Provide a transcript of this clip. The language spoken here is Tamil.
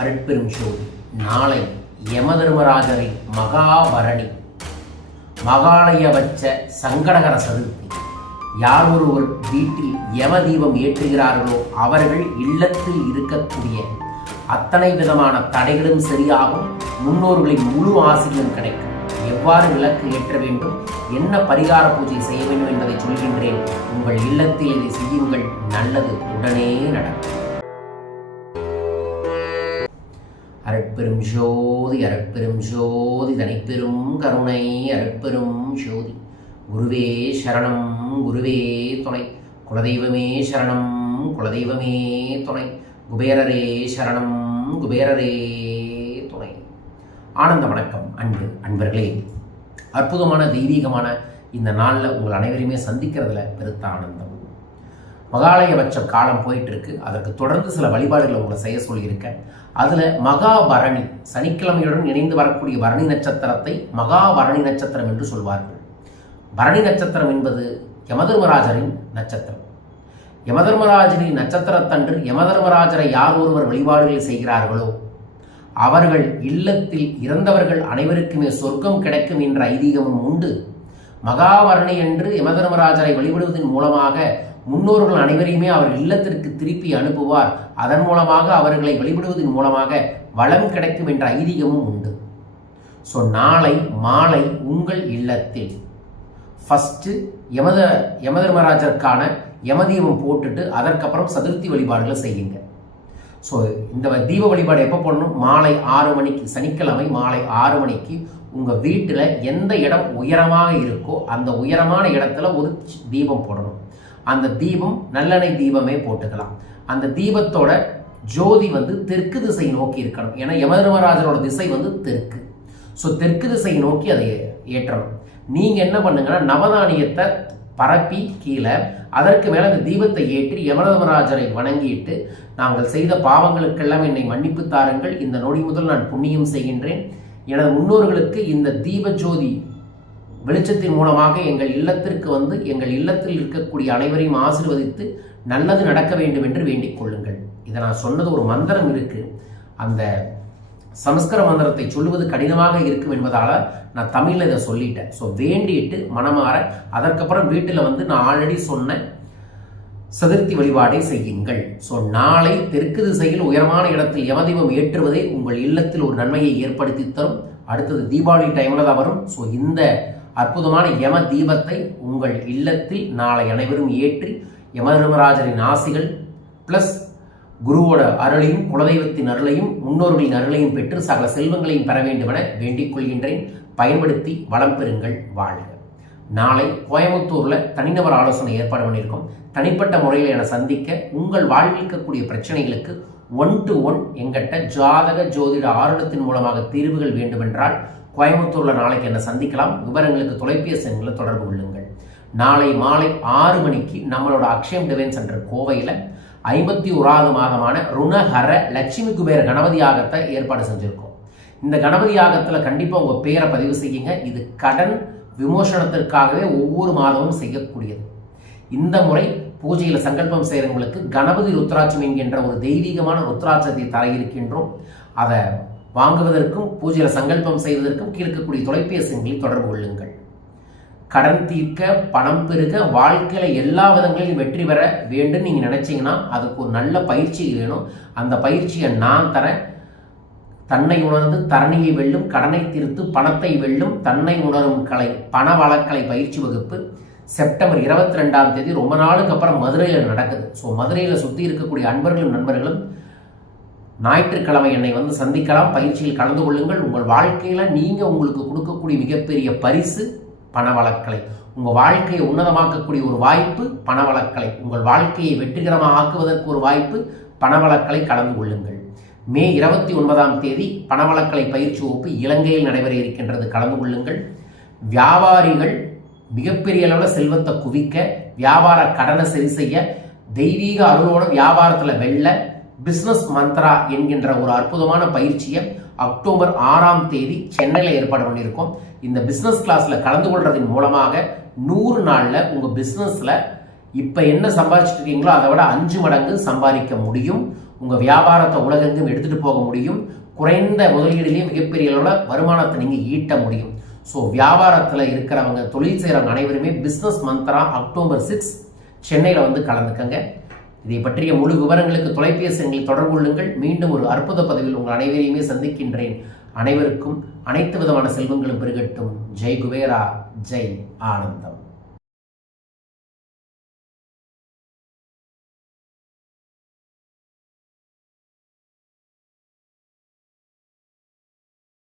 அருட்பெரும் ஜோதி நாளை யமதர்மராஜரை மகாபரணி மகாலயபட்ச சங்கடகர சதுர்த்தி. யார் ஒருவர் வீட்டில் யம தீபம் ஏற்றுகிறார்களோ அவர்கள் இல்லத்தில் இருக்கக்கூடிய அத்தனை விதமான தடைகளும் சரியாகும். முன்னோர்களின் முழு ஆசையும் கிடைக்கும். எவ்வாறு விளக்கு ஏற்ற வேண்டும்? என்ன பரிகார பூஜை செய்ய வேண்டும் என்பதை சொல்கின்றேன். உங்கள் இல்லத்தில் இதை செய்யுங்கள். நல்லது உடனே நடக்கும். அறப்பெரும் ஜோதி அறப்பெரும் ஜோதி தனிப்பெரும் கருணை அறப்பெரும் ஜோதி. குருவே சரணம் குருவே துணை. குலதெய்வமே சரணம் குலதெய்வமே துணை. குபேரரே சரணம் குபேரரே துணை. ஆனந்த வணக்கம் அன்பு அன்பர்களே. அற்புதமான தெய்வீகமான இந்த நாளில் உங்கள் அனைவரையுமே சந்திக்கிறதுல பெருத்த ஆனந்தம். மகாலயபட்சம் காலம் போயிட்டு இருக்கு அதற்கு தொடர்ந்து சில வழிபாடுகளை உங்களை செய்ய சொல்லியிருக்கேன். அதில் மகாபரணி சனிக்கிழமையுடன் இணைந்து வரக்கூடிய பரணி நட்சத்திரத்தை மகாபரணி நட்சத்திரம் என்று சொல்வார்கள். பரணி நட்சத்திரம் என்பது யமதர்மராஜரின் நட்சத்திரம். யமதர்மராஜரின் நட்சத்திரத்தன்று யமதர்மராஜரை யார் ஒருவர் வழிபாடுகள் செய்கிறார்களோ அவர்கள் இல்லத்தில் இறந்தவர்கள் அனைவருக்குமே சொர்க்கம் கிடைக்கும் என்ற ஐதீகமும் உண்டு. மகாவரணி என்று யமதர்மராஜரை வழிபடுவதன் மூலமாக முன்னோர்கள் அனைவரையுமே அவர் இல்லத்திற்கு திருப்பி அனுப்புவார். அதன் மூலமாக அவர்களை வழிபடுவதன் மூலமாக வளம் கிடைக்கும் என்ற ஐதீகமும் உண்டு. ஸோ நாளை மாலை உங்கள் இல்லத்தில் ஃபஸ்ட்டு யமத யமதர்மராஜருக்கான யமதீபம் போட்டுட்டு அதற்கப்புறம் சதுர்த்தி வழிபாடுகளை செய்யுங்க. ஸோ இந்த தீப வழிபாடு எப்போ பண்ணணும் மாலை ஆறு மணிக்கு சனிக்கிழமை மாலை ஆறு மணிக்கு உங்கள் வீட்டில் எந்த இடம் உயரமாக இருக்கோ அந்த உயரமான இடத்துல ஒரு தீபம் போடணும். அந்த தீபம் நல்லெண்ணெய் தீபமே போட்டுக்கலாம். அந்த தீபத்தோட ஜோதி வந்து தெற்கு திசை நோக்கி இருக்கணும். ஏன்னா யமதர்மராஜரோட திசை வந்து தெற்கு. ஸோ தெற்கு திசை நோக்கி அதை ஏற்றணும். நீங்கள் என்ன பண்ணுங்கன்னா நவதானியத்தை பரப்பி கீழே அதற்கு மேலே அந்த தீபத்தை ஏற்றி யமதர்மராஜரை வணங்கிட்டு நாங்கள் செய்த பாவங்களுக்கெல்லாம் என்னை மன்னிப்பு தாருங்கள். இந்த நொடி முதல் நான் புண்ணியம் செய்கின்றேன். எனது முன்னோர்களுக்கு இந்த தீப ஜோதி வெளிச்சத்தின் மூலமாக எங்கள் இல்லத்திற்கு வந்து எங்கள் இல்லத்தில் இருக்கக்கூடிய அனைவரையும் ஆசிர்வதித்து நல்லது நடக்க வேண்டும் என்று வேண்டிக் கொள்ளுங்கள். இதை நான் சொன்னது ஒரு மந்திரம் இருக்கு. அந்த சமஸ்கர மந்திரத்தை சொல்லுவது கடினமாக இருக்கும் என்பதால் நான் தமிழில் இதை சொல்லிட்டேன். ஸோ வேண்டிட்டு மனமாற அதற்கப்புறம் வீட்டில் வந்து நான் ஆல்ரெடி சொன்ன சதுர்த்தி வழிபாடை செய்யுங்கள். ஸோ நாளை தெற்கு திசையில் உயரமான இடத்தில் யமதீபம் ஏற்றுவதே உங்கள் இல்லத்தில் ஒரு நன்மையை ஏற்படுத்தி தரும். அடுத்தது தீபாவளி டைமில் தான் வரும். ஸோ இந்த அற்புதமான யம தீபத்தை உங்கள் இல்லத்தில் நாளை அனைவரும் ஏற்றி யமதர்மராஜரின் ஆசிகள் ப்ளஸ் குருவோட அருளையும் குலதெய்வத்தின் அருளையும் முன்னோர்களின் அருளையும் பெற்று சகல செல்வங்களையும் பெற வேண்டுமென வேண்டிக் கொள்கின்றேன். பயன்படுத்தி வளம் பெறுங்கள் வாழ்க. நாளை கோயம்புத்தூரில் தனிநபர் ஆலோசனை ஏற்பாடு பண்ணியிருக்கோம். தனிப்பட்ட முறையில் என சந்திக்க உங்கள் வாழ்வில் இருக்கக்கூடிய பிரச்சனைகளுக்கு ஒன் டு ஒன் எங்கிட்ட ஜாதக ஜோதிட ஆருடத்தின் மூலமாக தீர்வுகள் வேண்டுமென்றால் கோயம்புத்தூரில் நாளைக்கு என்ன சந்திக்கலாம். விவரங்களுக்கு தொலைபேசி எண்களை தொடர்பு கொள்ளுங்கள். நாளை மாலை ஆறு மணிக்கு நம்மளோட அக்ஷயம் டிவைன் சென்டர் கோவையில் ஐம்பத்தி ஓராவது மாதமான ருணஹர லட்சுமி குபேர கணபதி யாகத்தை ஏற்பாடு செஞ்சுருக்கோம். இந்த கணபதி யாகத்தில் கண்டிப்பாக உங்கள் பேரை பதிவு செய்யுங்க. இது கடன் விமோசனத்திற்காகவே ஒவ்வொரு மாதமும் செய்யக்கூடியது. இந்த முறை பூஜையில் சங்கல்பம் செய்கிறவங்களுக்கு கணபதி ருத்ராட்சம் என்கின்ற ஒரு தெய்வீகமான ருத்ராட்சத்தை தர இருக்கின்றோம் அதை வாங்குவதற்கும் பூஜையில் சங்கல்பம் செய்வதற்கும் கீழ்க்கக்கூடிய தொலைபேசிகளில் தொடர்பு கொள்ளுங்கள். கடன் தீர்க்க பணம் பெருக வாழ்க்கையில் எல்லா விதங்களிலும் வெற்றி பெற வேண்டும் நீங்கள் நினச்சிங்கன்னா அதுக்கு ஒரு நல்ல பயிற்சி வேணும். அந்த பயிற்சியை நான் தரேன். தன்னை உணர்ந்து தரணியை வெல்லும் கடனை தீர்த்து பணத்தை வெல்லும் தன்னை உணரும் கலை பண வழக்கலை பயிற்சி வகுப்பு. செப்டம்பர் இருபத்தி ரெண்டாம் தேதி ரொம்ப நாளுக்கு அப்புறம் மதுரையில் நடக்குது. ஸோ மதுரையில் சுற்றி இருக்கக்கூடிய அன்பர்களும் நண்பர்களும் ஞாயிற்றுக்கிழமை என்னை வந்து சந்திக்கலாம். பயிற்சியில் கலந்து கொள்ளுங்கள். உங்கள் வாழ்க்கையில் நீங்கள் உங்களுக்கு கொடுக்கக்கூடிய மிகப்பெரிய பரிசு பணவளக்கலை. உங்கள் வாழ்க்கையை உன்னதமாக்கக்கூடிய ஒரு வாய்ப்பு பணவளக்கலை. உங்கள் வாழ்க்கையை வெற்றிகரமாக ஆக்குவதற்கு ஒரு வாய்ப்பு பணவளக்கலை. கலந்து கொள்ளுங்கள். மே இருபத்தி ஒன்பதாம் தேதி பணவளக்கலை பயிற்சி வகுப்பு இலங்கையில் நடைபெற இருக்கின்றது. கலந்து கொள்ளுங்கள். வியாபாரிகள் மிகப்பெரிய அளவில் செல்வத்தை குவிக்க வியாபார கடனை சரி செய்ய தெய்வீக அருளோட வியாபாரத்தில் வெல்ல பிஸ்னஸ் மந்த்ரா என்கின்ற ஒரு அற்புதமான பயிற்சியை அக்டோபர் ஆறாம் தேதி சென்னையில் ஏற்பாடு பண்ணியிருக்கோம். இந்த பிஸ்னஸ் கிளாஸில் கலந்து கொள்றதன் மூலமாக நூறு நாளில் உங்கள் பிஸ்னஸில் இப்போ என்ன சம்பாதிச்சுட்டு இருக்கீங்களோ அதை விட அஞ்சு மடங்கு சம்பாதிக்க முடியும். உங்கள் வியாபாரத்தை உலகெங்கும் எடுத்துகிட்டு போக முடியும். குறைந்த முதலீடுலேயும் மிகப்பெரிய அளவில் வருமானத்தை நீங்கள் ஈட்ட முடியும். ஸோ வியாபாரத்தில் இருக்கிறவங்க தொழில் செய்கிறவங்க அனைவருமே பிஸ்னஸ் மந்த்ரா அக்டோபர் சிக்ஸ் சென்னையில் வந்து கலந்துக்கங்க. இதை பற்றிய முழு விவரங்களுக்கு தொலைபேசி எண்களில் தொடர்பு கொள்ளுங்கள். மீண்டும் ஒரு அற்புத பதவியில் உங்கள் அனைவரையுமே சந்திக்கின்றேன். அனைவருக்கும் அனைத்து விதமான செல்வங்களும் பெருகட்டும். ஜெய் குபேரா ஜெய் ஆனந்தம்.